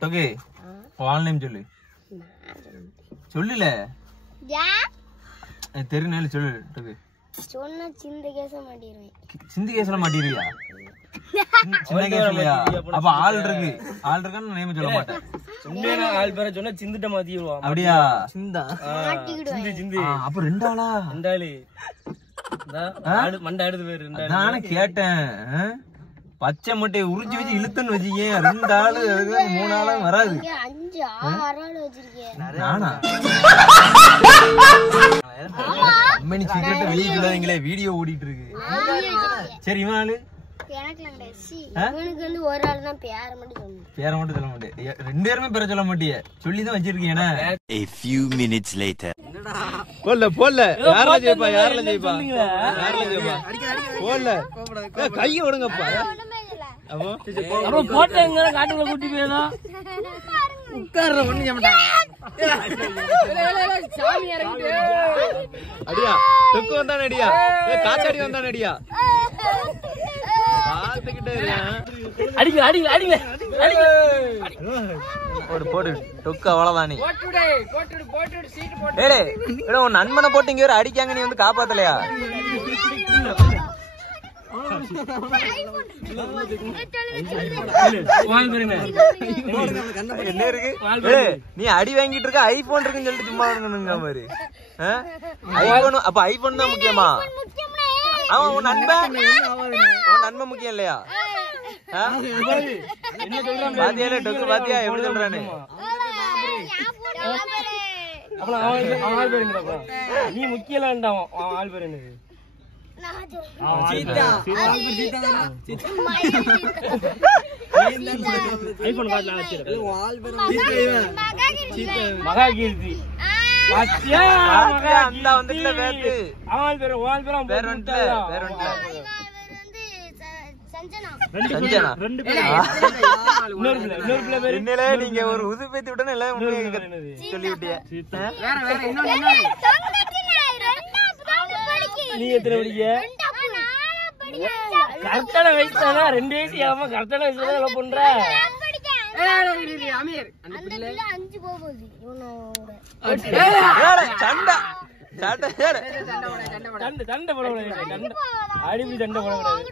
டோகே வால் name சொல்லு. சொல்லுல தெரியும் சொல்லு டோகே. சொன்னா சிந்த கேச மாட்டிடுவேன். சிந்தி கேஸ்ல மாட்டிடுவியா? சின்ன கேஸ் இல்லையா? அப்ப ஆள் இருக்கான்னு நேம் சொல்ல மாட்டேன். சும்மா ஆள் பேரை சொன்னா சிந்துட்ட மாத்திடுவான். அப்படியா? சிந்தா சிந்து. அப்ப ரெண்டு ஆளா? ரெண்டாளு மண்டை அடுத்து பேரு. நானே கேட்டேன். பச்சை மட்டையை உறிஞ்சி வச்சு இழுத்துன்னு வச்சுக்கேன். ரெண்டு ஆளு 3 ஆளும் வராது. 5 6 ஆளு வச்சிருக்கேன். நானா? கம்பெனி சீக்கிரட்டை வெளியே சொல்லாதீங்களே, வீடியோ ஓடிட்டு இருக்கு. சரி இவன் ஆளு இவனுக்கு வந்து ஒரு ஆள் தான் பேரை மட்டும் சொல்லணும். பேரை மட்டும் சொல்ல மாட்டேன். 2 பேருமே பேரை சொல்ல மாட்டிய. சொல்லிதான் வச்சிருக்கீங்க. A few minutes later. போடல யாரல ஜெயிப்பா? போடல கைய விடுங்கப்பா. அப்ப போட்டோ எங்க காட்டுக்குள்ள கூட்டி போயதா உட்கார்ற ஒண்ணு சாமி இறங்கிட்டு அடியா தொக்கு வந்தானே அடியா. காத்தாடி வந்தானே அடியா. பாத்துக்கிட்டே அடிங்க போடு தொக்கு அவ்வளவுதானே. உன் நண்பனை போட்டு இங்க அடிக்காங்க, நீ வந்து காப்பாத்தலையா? என்ன இருக்கு? நீ அடி வாங்கிட்டு இருக்க, ஐபோன் இருக்குன்னு சொல்லிட்டு சும்மா இருங்க மாதிரி. ஐபோன் அப்ப ஐபோன் தான் முக்கியமா? அவன் உன் நண்பன் முக்கியம் இல்லையா? பாத்தியா டொக்கு பாத்தியா எப்படி சொல்றானு? நீ முக்கியம் ஆள் பேரு என்னது? மகாகீர்த்தி நீங்க ஒரு உது பேத்தி விட்டா எல்லாம் சொல்லி விட்டிய. நீ எத்தனை படிக்க? கரெக்டான வயசு தானா? 2 வயசு ஆமா கரெக்டான வயசுல தான் பண்ற. சண்டை போடக்கூடாது. அடிப்படி சண்டை போடக்கூடாது.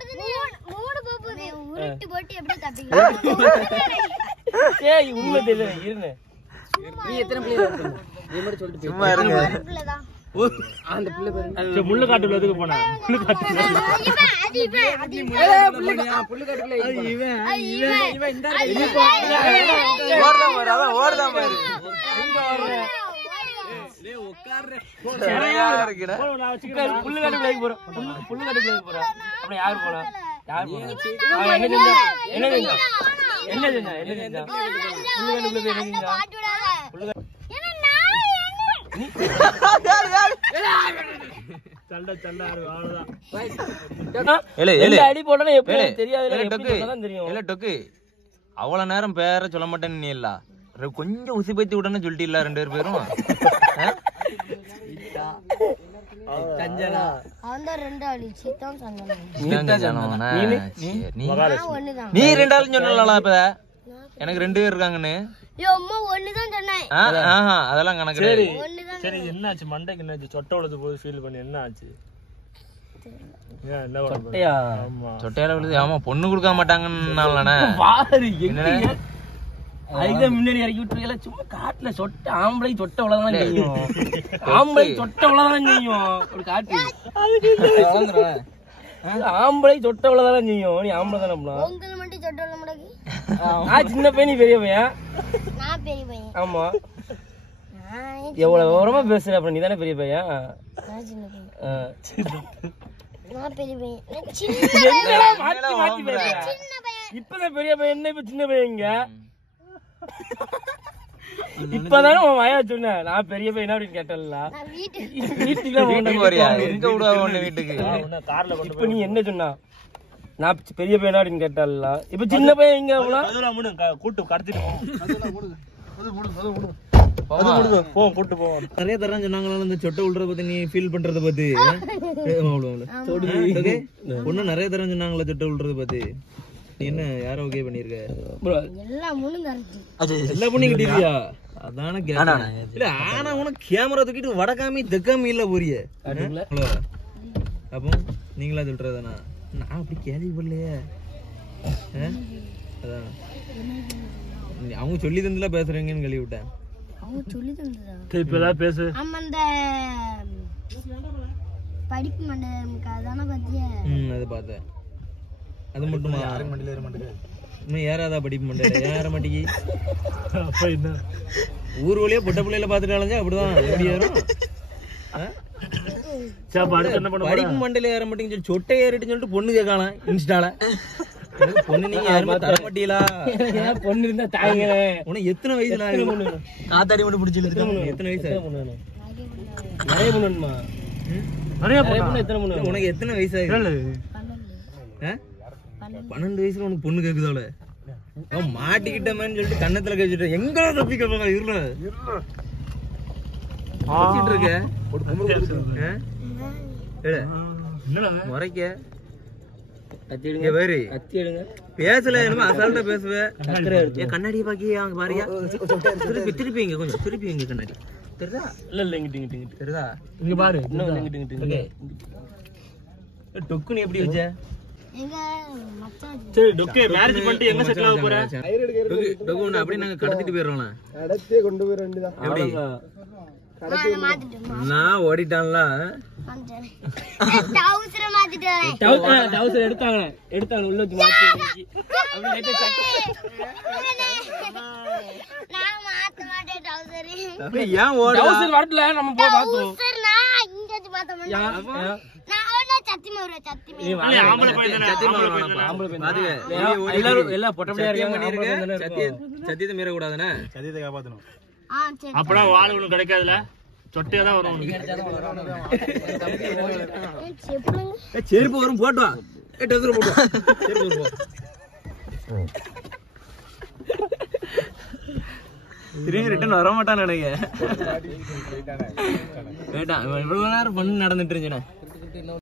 ஏய் உண்மை தெரியல இருங்க. நீ எத்தனை பிள்ளை? சும்மா இருங்க. அந்த பிள்ளை பேரு முள்ளு காட்டுல எதுக்கு போனா? முள்ளு காட்டுல ஓடுதான் பாரு. புல்லு காட்டுல போறோம். புல்லு காட்டுல போறோம். அப்படி யாரு போனா? யாரு போனா? என்ன செஞ்சா புல்லு காட்டுல போய் என்ன செஞ்சா? அவ்வளவு நேரம் பேர சொல்ல மாட்டேன்னு நீ இல்ல கொஞ்சம் உசி பத்தி விடன்னு சொல்லிட்டு இல்ல 2 பேரும். நீ 2 ஆளு சொன்னலாம். இப்ப எனக்கு 2 பேர் இருக்காங்கன்னு அதெல்லாம் கணக்கு. சரி என்னாச்சு மண்டைக்கு? என்னாச்சு? சொட்டை உழுது போது ஃபீல் பண்ணி என்ன ஆச்சு? சொட்டையால விழுது. ஆமா பொண்ணு கொடுக்க மாட்டாங்கன்னு அதுதான் முன்னாடி இறக்கி விட்டுருக்கல. சும்மா காட்டுல சொட்டை ஆம்பளை சொட்டை உலதான் செய்யும். ஆம்பளை சொட்டை உலதான் செய்யும். ஒரு காட்டு ஆம்பளை சொட்டை உலதான் செய்யும். நீ ஆம்பளை தானே? நான் சின்ன பையன், நீ பெரிய பையன். ஆமா எவ்வளவு விவரமா பேசுற? அப்ப நீ தானே பெரிய பையன். இப்பதான் பெரிய பையன், இப்ப சின்ன பையங்க. இப்பதானே உன் வயா சொன்ன நான் பெரிய பையனா அப்படின்னு கேட்டல. இப்ப நீ என்ன சொன்னா? நான் பெரிய பையனா அப்படின்னு கேட்டல. இப்ப சின்ன பையன் இங்க கூட்டு கடத்திட்டு கூட்டு போவோம். நிறைய தரம் சொன்னாங்களா இந்த சொட்டை விழுறத பத்தி, நீ ஃபீல் பண்றத பத்தி? பொண்ணு நிறைய தரம் சொன்னாங்களா சொட்டை விழுறத பத்தி? நீ என்ன யார ஓகே பண்ணிருக்க ப்ரோ எல்லாம் முழுங்கறச்சு எல்லா பொண்ணு கிட்டியா அதான கேட்டா இல்ல ஆனா உனக்கு கேமரா தூக்கிட்டு வடகாமி தெக்காமி இல்ல போறியே அப்போ நீங்களா சொல்றதானா நான் அப்படி கேள்விப்படலையே அதான் அவங்க சொல்லி தந்துல பேசுறீங்கன்னு கேள்வி விட்டேன் அவங்க சொல்லி தந்ததா இப்ப ஏதாவது பேசு ஆமா அந்த படிப்பு மண்டபம் அதான பாத்தியா அது பார்த்தேன் அது மட்டுமா யாரும் மண்டல ஏற மாட்டேங்க இன்னும் ஏறாதா படிப்பு மண்டல ஏற மாட்டேங்கி அப்ப என்ன ஊர் வழியா பொட்ட பிள்ளையில பாத்துட்டாலும் அப்படிதான் எப்படி ஏறும் படிப்பு மண்டல ஏற மாட்டேங்குன்னு சொல்லி சொட்டை ஏறிட்டுன்னு சொல்லிட்டு பொண்ணு கேட்கலாம் இன்ஸ்டால பொண்ணு நீங்க யாருமே தர மாட்டீங்களா பொண்ணு இருந்தா தாங்க உனக்கு எத்தனை வயசுல காத்தாடி மட்டும் பிடிச்சிருக்கு எத்தனை வயசு நிறைய பொண்ணுமா நிறைய பொண்ணு எத்தனை பொண்ணு உனக்கு எத்தனை வயசு ஆகுது 12 வயசுல உனக்கு பொண்ணு கேக்குதால அவன் மாட்டிக்கிட்டமேன்னு சொல்லிட்டு கண்ணத்துல கேச்சுட்டு எங்க தப்பிக்க போங்க இருல இருக்க முறைக்க பேசல என்னமோ அசால்ட்டா பேசுவேன் கண்ணாடியை பாக்கி அங்க பாரியா திருப்பி இங்க கொஞ்சம் திருப்பி இங்க கண்ணாடி தெரியுதா இல்ல இல்ல இங்கிட்டு தெரியுதா இங்க பாரு இன்னும் இங்கிட்டு டொக்குன்னு எப்படி வச்ச எங்க மச்சான் சரி டொக்கே மேரேஜ் பண்ணிட்டு எங்க செட்டில் ஆக போற டொக்கு அப்படியே நாங்க கடத்திட்டு போயிடுறோம் கடத்தியே கொண்டு போயிட வேண்டியதான் எப்படி மாத்திட்டேன் நான் ஓடிட்டான்ல டவுசர் மாத்திட்டேன் டவுசர் எடுத்தாங்க உள்ள வச்சு மாத்தி அப்படி லைட்டா நான் மாத்த மாட்டேன் டவுசர் ஏன் ஓட டவுசர் வரல நம்ம போய் பார்த்தோம் டவுசர் நான் இங்க வச்சு மாத்த மாட்டேன் நான் ஓட சத்தியமா ஒரு சத்தியமா ஆம்பளை பையன் தானே ஆம்பளை பையன் எல்லாரும் எல்லாம் பொட்டப்படியா இருக்காங்க சத்தியத்தை மீற கூடாதுனே சத்தியத்தை காப்பாத்தணும் சரி அப்படா வாள் ஒண்ணு கிடைக்காதுல சொட்டையா தான் வரும் செருப்பு வரும் போட்டு வா டவுசர் போட்டு வா செருப்பு வரும் திரும்பி ரிட்டர்ன் வர மாட்டான்னு நினைக்கிறேன் இவ்வளவு நேரம் பண்ணு நடந்துட்டு இருந்துச்சு